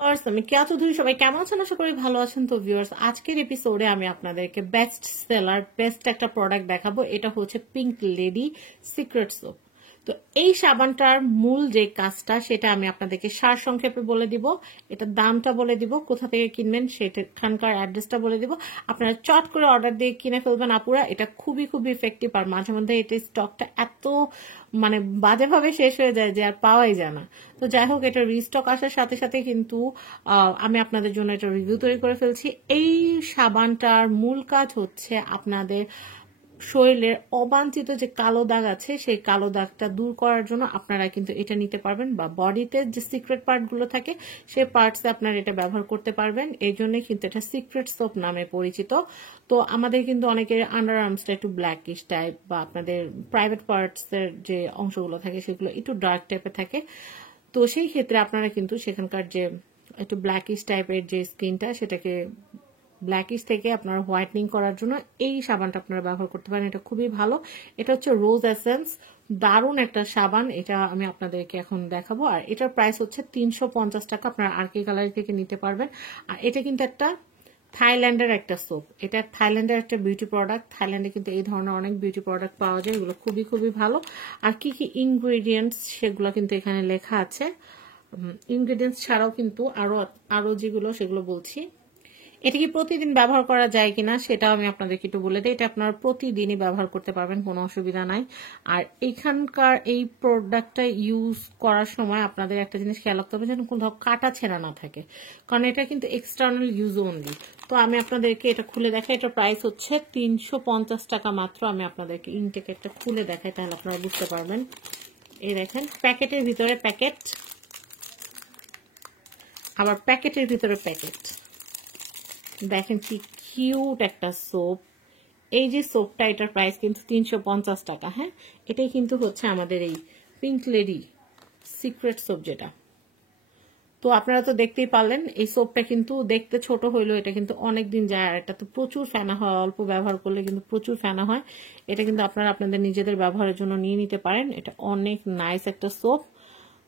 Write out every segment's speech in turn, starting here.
Viewers, আমি কেয়া চৌধুরী। সবাই কেমন আছেন? আশা করি ভালো আছেন। তো ভিউয়ার্স, আজকের এপিসোডে আমি আপনাদেরকে বেস্ট সেলার বেস্ট একটা প্রোডাক্ট দেখাবো। এটা হচ্ছে পিঙ্ক লেডি সিক্রেট সোপ। তো এই সাবানটার মূল যে কাজটা সেটা আমি আপনাদেরকে সারসংক্ষেপে বলে দিব। এটার দামটা বলে দিব, কোথা থেকে কিনবেন সেখানকার অ্যাড্রেসটা বলে দিব। আপনারা চট করে অর্ডার দিয়ে কিনে ফেলবেন আপুরা। এটা খুবই খুবই ইফেক্টিভ। আর মাঝে মধ্যে এটা স্টকটা এত মানে বাজেভাবে শেষ হয়ে যায় যে আর পাওয়াই যায় না। তো যাই হোক, এটা রিস্টক আসার সাথে সাথে কিন্তু আমি আপনাদের জন্য এটা রিভিউ তৈরি করে ফেলছি। এই সাবানটার মূল কাজ হচ্ছে আপনাদের শরীরের অবাঞ্ছিত যে কালো দাগ আছে সেই কালো দাগটা দূর করার জন্য আপনারা কিন্তু এটা নিতে পারবেন, বা বডিতে যে সিক্রেট পার্টগুলো থাকে সেই পার্টসে আপনারা এটা ব্যবহার করতে পারবেন। এই জন্য কিন্তু এটা সিক্রেট সোপ নামে পরিচিত। তো আমাদের কিন্তু অনেকের আন্ডার আর্মসটা একটু ব্ল্যাকিশ টাইপ, বা আপনাদের প্রাইভেট পার্টসের যে অংশগুলো থাকে সেগুলো একটু ডার্ক টাইপের থাকে। তো সেই ক্ষেত্রে আপনারা কিন্তু সেখানকার যে একটু ব্ল্যাকিশ টাইপের যে স্কিনটা সেটাকে ব্ল্যাকিশ থেকে আপনার হোয়াইটনিং করার জন্য এই সাবানটা আপনারা ব্যবহার করতে পারেন। এটা খুবই ভালো। এটা হচ্ছে রোজ এসেন্স, দারুণ একটা সাবান। এটা আমি আপনাদেরকে এখন দেখাবো। আর এটার প্রাইস হচ্ছে 350 টাকা। আপনারা আর কে গ্যালারি থেকে নিতে পারবেন। আর এটা কিন্তু একটা থাইল্যান্ডের একটা সোপ। এটা থাইল্যান্ডের একটা বিউটি প্রোডাক্ট। থাইল্যান্ডে কিন্তু এই ধরনের অনেক বিউটি প্রোডাক্ট পাওয়া যায়, এগুলো খুবই খুবই ভালো। আর কি কি ইনগ্রেডিয়েন্টস সেগুলো কিন্তু এখানে লেখা আছে। ইনগ্রেডিয়েন্টস ছাড়াও কিন্তু আরো যেগুলো সেগুলো বলছি। এটা কি প্রতিদিন ব্যবহার করা যায় কিনা সেটাও আমি আপনাদেরকে একটু বলে দিই। এটা আপনারা প্রতিদিনই ব্যবহার করতে পারবেন, কোনো অসুবিধা নাই। আর এখানকার এই প্রোডাক্টটা ইউজ করার সময় আপনাদের একটা জিনিস খেয়াল রাখতে হবে যেন কোনো কাটা ছেঁড়া না থাকে, কারণ এটা কিন্তু এক্সটার্নাল ইউজ অনলি। তো আমি আপনাদেরকে এটা খুলে দেখাই। এটার প্রাইস হচ্ছে 350 টাকা মাত্র। আমি আপনাদেরকে ইনটেক একটা খুলে দেখাই, তাহলে আপনারা বুঝতে পারবেন। এই দেখেন, প্যাকেটের ভিতরে প্যাকেট, আবার প্যাকেটের ভিতরে প্যাকেট। দেখেন কি কিউট একটা সোপ। এই যে সোপটা, এটার প্রাইস কিন্তু 350 টাকা। হ্যাঁ, এটাই কিন্তু হচ্ছে আমাদের এই পিঙ্ক লেডি সিক্রেট সোপ যেটা। তো আপনারা তো দেখতেই পারলেন, এই সোপটা কিন্তু দেখতে ছোট হইলো, এটা কিন্তু অনেক দিন যায়। আর এটা তো প্রচুর ফেনা হয়, অল্প ব্যবহার করলে কিন্তু প্রচুর ফেনা হয়। এটা কিন্তু আপনারা আপনাদের নিজেদের ব্যবহারের জন্য নিয়ে নিতে পারেন। এটা অনেক নাইস একটা সোপ।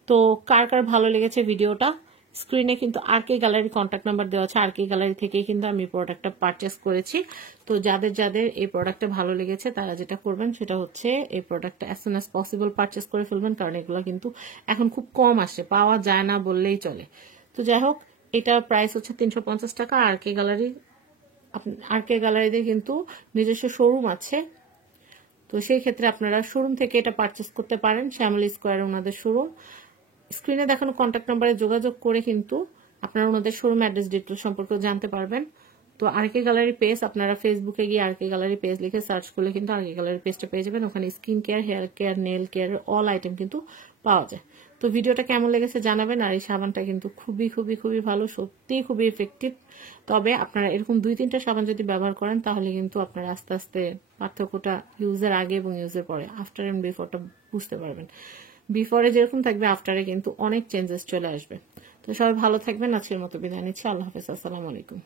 তো কার কার ভালো লেগেছে ভিডিওটা, স্ক্রিনে কিন্তু আর কে গ্যালারি কন্ট্যাক্ট নাম্বার দেওয়া আছে। আর কে গ্যালারি থেকেই কিন্তু আমি প্রোডাক্টটা পারচেস করেছি। তো যাদের যাদের এই প্রোডাক্টটা ভালো লেগেছে তারা যেটা করবেন সেটা হচ্ছে এই প্রোডাক্টটা as soon as possible purchase করে ফেলবেন, কারণ এগুলো কিন্তু এখন খুব কম আসে, পাওয়া যায় না বললেই চলে। তো যাই হোক, এটা প্রাইস হচ্ছে 350 টাকা। আর কে গ্যালারিতে কিন্তু নিজস্ব শোরুম আছে। তো সেই ক্ষেত্রে আপনারা শোরুম থেকে এটা পারচেস করতে পারেন। শ্যামলী স্কোয়ারে ওনাদের শোরুম। স্ক্রিনে দেখানো কন্ট্যাক্ট নাম্বারে যোগাযোগ করে কিন্তু আপনারা ওনাদের শোরুম অ্যাড্রেস ডিটেল সম্পর্কে জানতে পারবেন। তো আরকে গ্যালারি পেজ, আপনারা ফেসবুকে গিয়ে আরকে গ্যালারি পেজ লিখে সার্চ করলে কিন্তু আরকে গ্যালারি পেজটা পেয়ে যাবেন। ওখানে skin care, hair care, nail care all item কিন্তু পাওয়া যায়। তো ভিডিওটা কেমন লেগেছে জানাবেন। আর এই সাবানটা কিন্তু খুবই খুবই খুবই ভালো, সত্যি খুবই ইফেক্টিভ। তবে আপনারা এরকম 2-3টা সাবান যদি ব্যবহার করেন তাহলে কিন্তু আপনারা আস্তে আস্তে পার্থক্যটা ইউজের আগে এবং ইউজের পরে, আফটার এন্ড বিফোরটা বুঝতে পারবেন। বিফোরে যেরকম থাকবে আফটারে কিন্তু অনেক চেঞ্জেস চলে আসবে। তো সবাই ভালো থাকবেন। আজকের মতো বিদায় নিচ্ছি। আল্লাহ হাফেজ, আসসালামু আলাইকুম।